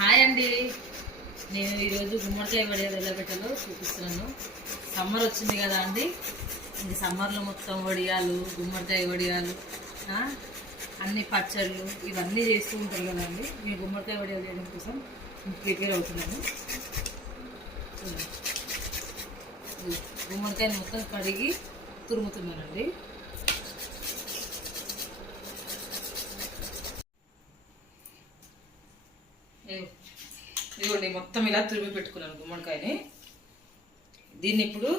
Hi అండి. నేను ఈరోజు గుమ్మడికాయ వడియాలు ఎలా పెట్టాలో చూపిస్తున్నాను. సమ్మర్ వచ్చింది కదా అండి. ఇంక సమ్మర్లో మొత్తం వడియాలు గుమ్మడికాయ వడియాలు అన్ని పచ్చళ్ళు ఇవన్నీ చేస్తూ ఉంటారు కదా అండి. నేను గుమ్మడికాయ వడియాలు చేయడం కోసం ప్రిపేర్ అవుతున్నాను. గుమ్మడికాయలు గుమ్మడికాయని మొత్తం కడిగి తురుముతున్నానండి. ఇదిగోండి మొత్తం ఇలా తురిమి పెట్టుకున్నాను గుమ్మడికాయని. దీన్ని ఇప్పుడు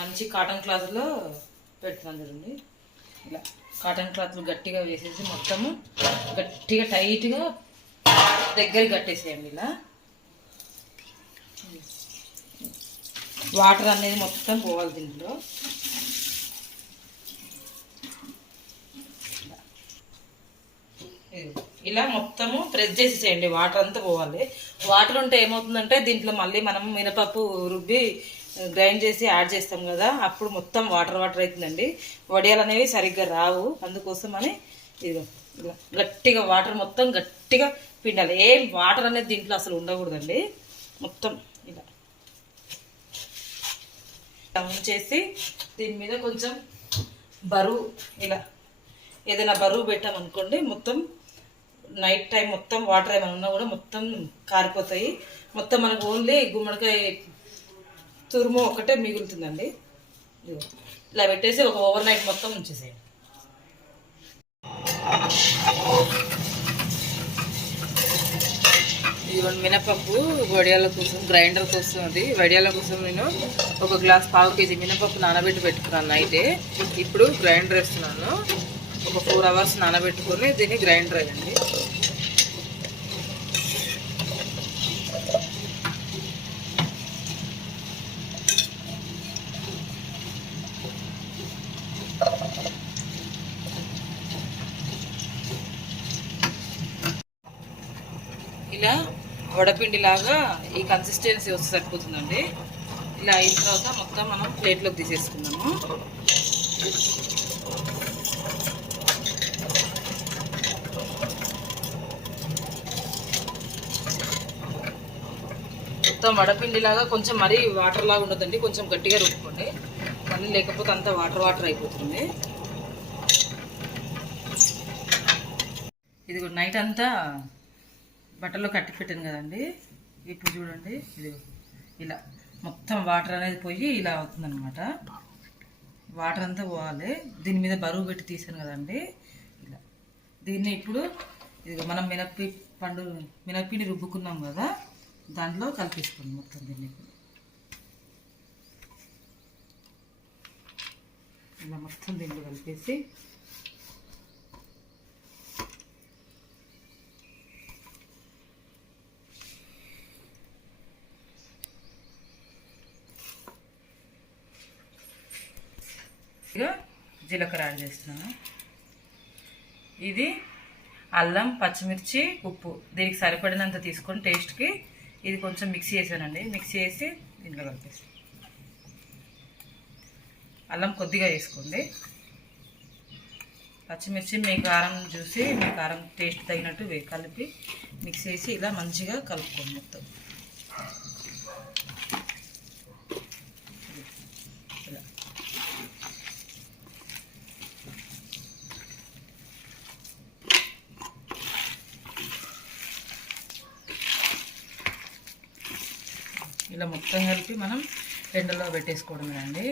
మంచి కాటన్ క్లాత్లో పెడుతున్నాను చూడండి. ఇలా కాటన్ క్లాత్లు గట్టిగా వేసేసి మొత్తము గట్టిగా టైట్గా దగ్గర కట్టేసేయండి ఇలా. వాటర్ అనేది మొత్తం పోవాలి దీంట్లో. ఇది ఇలా మొత్తము ప్రెస్ చేసేసేయండి వాటర్ అంతా పోవాలి. వాటర్ ఉంటే ఏమవుతుందంటే దీంట్లో మళ్ళీ మనం మినపప్పు రుబ్బి గ్రైండ్ చేసి యాడ్ చేస్తాం కదా అప్పుడు మొత్తం వాటర్ వాటర్ అవుతుందండి. వడియాలు అనేవి సరిగ్గా రావు అందుకోసం అని గట్టిగా వాటర్ మొత్తం గట్టిగా పిండాలి. ఏం వాటర్ అనేది దీంట్లో అసలు ఉండకూడదండి. మొత్తం ఇలా ఇలా ఉంచేసి దీని మీద కొంచెం బరువు ఇలా ఏదైనా బరువు పెట్టామనుకోండి మొత్తం నైట్ టైం మొత్తం వాటర్ ఏమైనా ఉన్నా కూడా మొత్తం కారిపోతాయి. మొత్తం మనకు ఓన్లీ గుమ్మడికాయ తురుము ఒకటే మిగులుతుందండి. ఇలా పెట్టేసి ఒక ఓవర్ నైట్ మొత్తం ఉంచేసేయండి. ఇదిగోండి మినపప్పు వడియాల కోసం గ్రైండర్ కోసం అది వడియాల కోసం నేను ఒక గ్లాస్ పావు కేజీ మినపప్పు నానబెట్టి పెట్టుకున్నాను నైటే. ఇప్పుడు గ్రైండర్ వేస్తున్నాను. ఒక ఫోర్ అవర్స్ నానబెట్టుకొని దీన్ని గ్రైండర్ అయ్యండి ఇలా వడపిండి లాగా ఈ కన్సిస్టెన్సీ వస్తే సరిపోతుందండి. ఇలా అయిన తర్వాత మొత్తం మనం ప్లేట్లోకి తీసేసుకున్నాము మొత్తం వడపిండి లాగా కొంచెం మరీ వాటర్ లాగా ఉండదండి కొంచెం గట్టిగా రుబ్బుకోండి. మళ్ళీ లేకపోతే అంత వాటర్ వాటర్ అయిపోతుంది. ఇది నైట్ అంతా బట్టలో కట్టి పెట్టాను కదండి. ఇప్పుడు చూడండి ఇది ఇలా మొత్తం వాటర్ అనేది పోయి ఇలా అవుతుందనమాట వాటర్ అంతా పోవాలి. దీని మీద బరువు పెట్టి తీసాను కదండి. ఇలా. దీన్ని ఇప్పుడు ఇది మనం మినప్పి పండు మినప్పిని రుబ్బుకున్నాం కదా దాంట్లో కలిపేసుకోండి మొత్తం దీన్ని. ఇలా మొత్తం దీంట్లో కలిపేసి ఇక జీలకర్ర యాడ్ చేస్తున్నాను. ఇది అల్లం పచ్చిమిర్చి ఉప్పు. దీనికి సరిపడినంత తీసుకొని టేస్ట్కి ఇది కొంచెం మిక్సీ చేశానండి. మిక్సీ చేసి దీంట్లో కలిపేసి అల్లం కొద్దిగా వేసుకోండి. పచ్చిమిర్చి మీ కారం చూసి మీ కారం టేస్ట్ తగినట్టు వే కలిపి మిక్స్ చేసి ఇలా మంచిగా కలుపుకోండి మొత్తం ఇలా ఇలా మొత్తం కలిపి మనం ఎండలో పెట్టేసుకోవడమే అండి.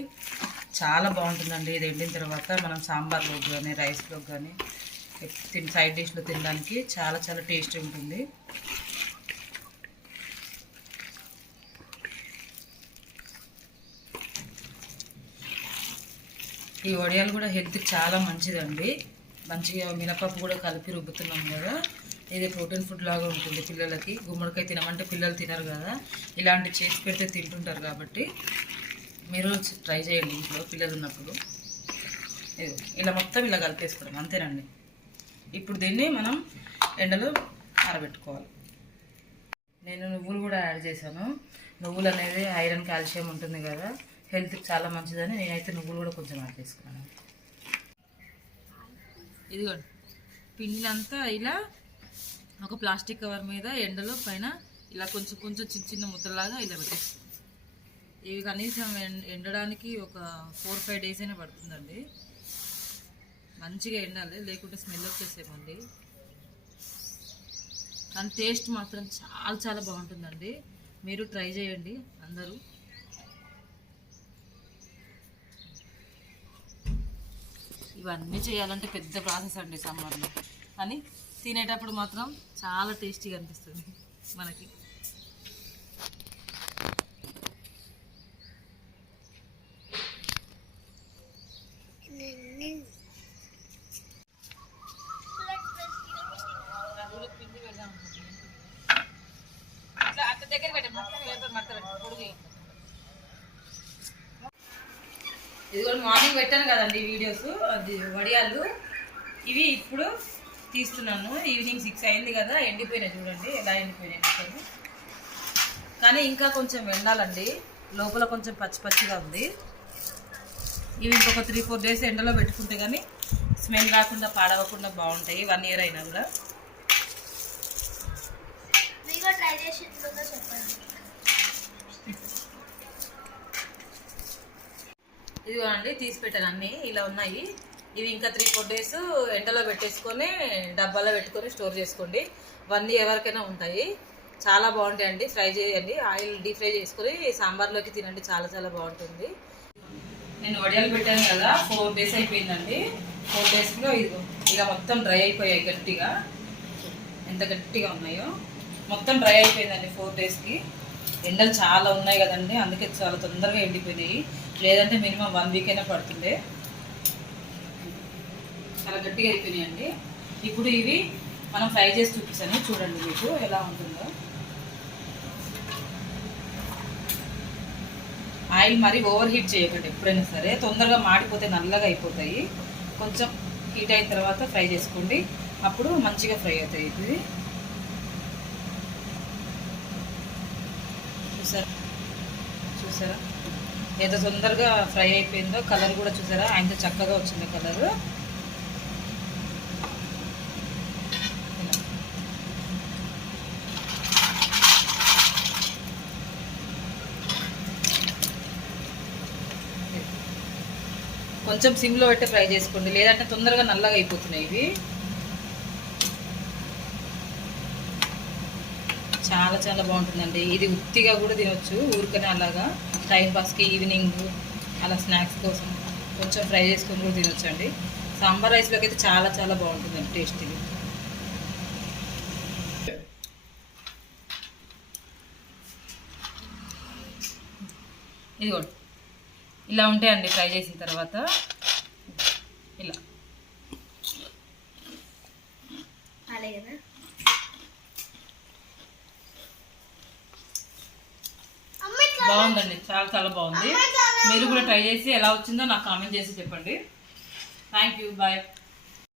చాలా బాగుంటుందండి ఇది ఎండిన తర్వాత మనం సాంబార్లోకి కానీ రైస్లోకి కానీ తిని సైడ్ డిష్లో తినడానికి చాలా చాలా టేస్టీ ఉంటుంది. ఈ వడియాలు కూడా హెల్త్కి చాలా మంచిదండి. మంచిగా మినపప్పు కూడా కలిపి రుబ్బుతున్నాం కదా. ఇది ప్రోటీన్ ఫుడ్ లాగా ఉంటుంది పిల్లలకి. గుమ్మడికాయ తినమంటే పిల్లలు తినరు కదా. ఇలాంటి చేసి పెడితే తింటుంటారు కాబట్టి మీరు ట్రై చేయండి ఇంట్లో పిల్లలు ఉన్నప్పుడు. ఇలా మొత్తం ఇలా కలిపేసుకోవడం అంతేనండి. ఇప్పుడు దీన్ని మనం ఎండలో ఆరబెట్టుకోవాలి. నేను నువ్వులు కూడా యాడ్ చేశాను. నువ్వులు అనేది ఐరన్ కాల్షియం ఉంటుంది కదా. హెల్త్కి చాలా మంచిదని నేనైతే నువ్వులు కూడా కొంచెం యాడ్ చేసుకున్నాను. ఇదిగోండి పిండినంతా ఇలా ఒక ప్లాస్టిక్ కవర్ మీద ఎండలో పైన ఇలా కొంచెం కొంచెం చిన్న చిన్న ముద్దలాగా ఇలా పెట్టేస్తుంది ఇవి కనీసం ఎండడానికి ఒక ఫోర్ ఫైవ్ డేస్ అయినా పడుతుందండి. మంచిగా ఎండాలి లేకుంటే స్మెల్ వచ్చేసేమండి కానీ టేస్ట్ మాత్రం చాలా చాలా బాగుంటుందండి. మీరు ట్రై చేయండి అందరూ. ఇవన్నీ చేయాలంటే పెద్ద ప్రాసెస్ అండి సమ్మర్లో. కానీ తినేటప్పుడు మాత్రం చాలా టేస్టీగా అనిపిస్తుంది మనకి. ఇది కూడా మార్నింగ్ పెట్టాను కదండి వీడియోస్ అది వడియాలు. ఇవి ఇప్పుడు తీస్తున్నాను. ఈవినింగ్ సిక్స్ అయింది కదా ఎండిపోయినాయి చూడండి ఎలా ఎండిపోయినాయి కానీ ఇంకా కొంచెం ఎండాలండి. లోపల కొంచెం పచ్చి పచ్చిగా ఉంది. ఇవి ఇంకొక త్రీ ఫోర్ డేస్ ఎండలో పెట్టుకుంటే కానీ స్మెల్ రాకుండా పాడవకుండా బాగుంటాయి. వన్ ఇయర్ అయినా కూడా. ఇదిగోనండి తీసి పెట్టాను అన్ని. ఇలా ఉన్నాయి. ఇవి ఇంకా త్రీ ఫోర్ డేస్ ఎండలో పెట్టేసుకొని డబ్బాలో పెట్టుకొని స్టోర్ చేసుకోండి. వన్ ఎవరికైనా ఉంటాయి. చాలా బాగుంటాయండి. ఫ్రై చేయండి. ఆయిల్ డీప్ ఫ్రై చేసుకొని సాంబార్లోకి తినండి. చాలా చాలా బాగుంటుంది. నేను వడియాలు పెట్టాను కదా. ఫోర్ డేస్ అయిపోయిందండి. ఫోర్ డేస్లో ఇది ఇలా మొత్తం డ్రై అయిపోయాయి గట్టిగా. ఎంత గట్టిగా ఉన్నాయో. మొత్తం డ్రై అయిపోయిందండి ఫోర్ డేస్కి ఎండలు చాలా ఉన్నాయి కదండి. అందుకే చాలా తొందరగా ఎండిపోయినాయి. లేదంటే మినిమం వన్ వీక్ అయినా పడుతుండే. చాలా గట్టిగా అయిపోయినాయండి. ఇప్పుడు ఇవి మనం ఫ్రై చేసి చూపిస్తాను. చూడండి మీకు ఎలా ఉంటుందో. ఆయిల్ మరి ఓవర్ హీట్ చేయకండి ఎప్పుడైనా సరే. తొందరగా మాడిపోతే నల్లగా అయిపోతాయి. కొంచెం హీట్ అయిన తర్వాత ఫ్రై చేసుకోండి. అప్పుడు మంచిగా ఫ్రై అవుతాయి ఇది చూసారా? చూసారా? ఎంత తొందరగా ఫ్రై అయిపోయిందో కలర్ కూడా చూసారా? ఆయనతో చక్కగా వచ్చింది కలర్. కొంచెం సిమ్లో పెట్టి ఫ్రై చేసుకోండి. లేదంటే తొందరగా నల్లగా అయిపోతున్నాయి ఇవి. చాలా చాలా బాగుంటుందండి. ఇది ఉత్తిగా కూడా తినొచ్చు. ఊరికనే అలాగా టైంపాస్కి ఈవినింగ్ అలా స్నాక్స్ కోసం కొంచెం ఫ్రై చేసుకొని కూడా తినొచ్చు అండి సాంబార్ రైస్లోకి అయితే చాలా చాలా బాగుంటుందండి టేస్ట్ ఇది. ఇదిగోండి. ఇలా ఉంటాయండి ఫ్రై చేసిన తర్వాత. ఇలా. బాగుందండి చాలా చాలా బాగుంది. మీరు కూడా ట్రై చేసి ఎలా వచ్చిందో నాకు కామెంట్ చేసి చెప్పండి. Thank you bye